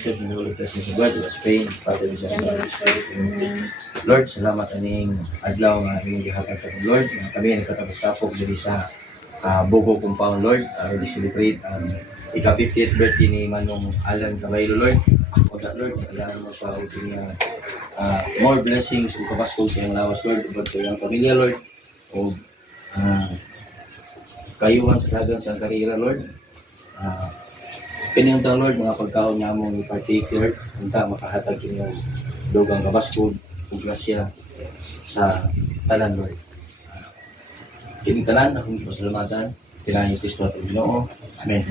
In the Holy Presence of God, of Spain, Father, and Son, and. Lord, salamat aning adlaw nga inyong gihatag sa Lord. Nga kami ang katapos-tapos diri sa ah, Bogo Compound, Lord. Uh, we celebrate ang ika-50th birthday ni Manong Alan Caballo, Lord. O that, Lord, kailangan mo pa ito niya ah, more blessings ug kapasko sa iyong lawas, Lord. Ugod sa iyong pamilya, Lord. O ah, kayuhan sa dagan sa karera, Lord. Ah, Pinunta Lord, mga pagkaon niya mo ni particular, unta makahatag yung dugang kabaskod ug grasya sa tanan Lord. Ah, Kining tanan akong pasalamatan, yung Kristo at Ginoo. Amen.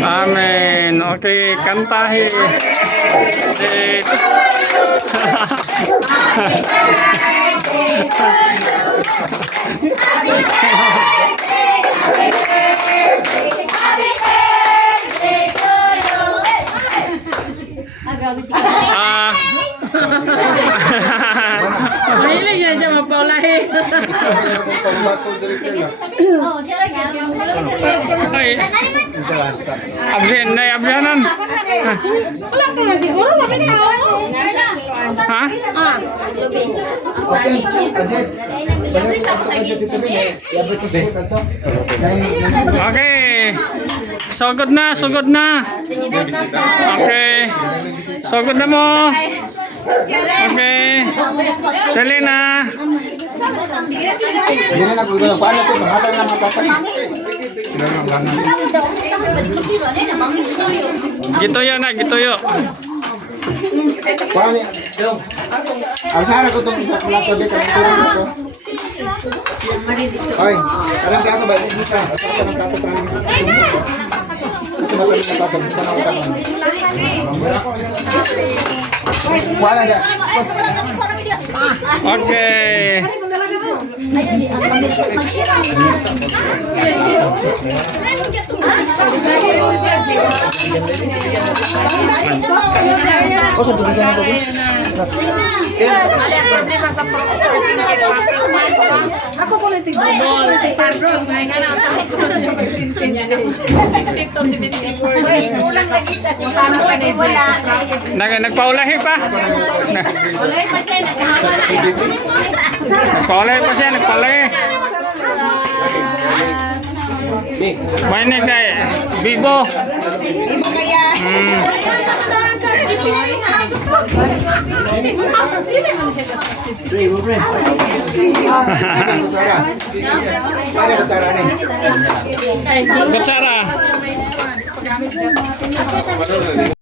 Amen. Okay, kantahe. Eh, Ah, Ah. Mahilig niya siya magpaulahi. Oh, siya lang yan. Ay. Absen na absenan. Wala ko na siguro. Wala na. Ha? Ah, Okay. Sugod na, sugod na. Okay. Sugod na mo. Okay. Dali na. Gituyo na, gituyo. Paano yan? Ang sana ko itong isa plato dito. Tulong ko. Oy, parang plato ba? Hindi ka. Asa ka ng plato parang ito ba tayo na plato? Ito na utak mo. Wala na. Okay. Kosa tubig ka na to. wala problema sa Ako ko na tigbo. Padrog, ngayon nga na sa yung pagsintin niya. Dito si Binigay. Kulang na kita si Tama pa Wala. Nag nagpaulahi pa. Wala pa siya. Nagkahaba na. Nagpaulahi pa siya, nagpaulahi. May nag Bibo. Ibo kaya. Hmm. Kutsara.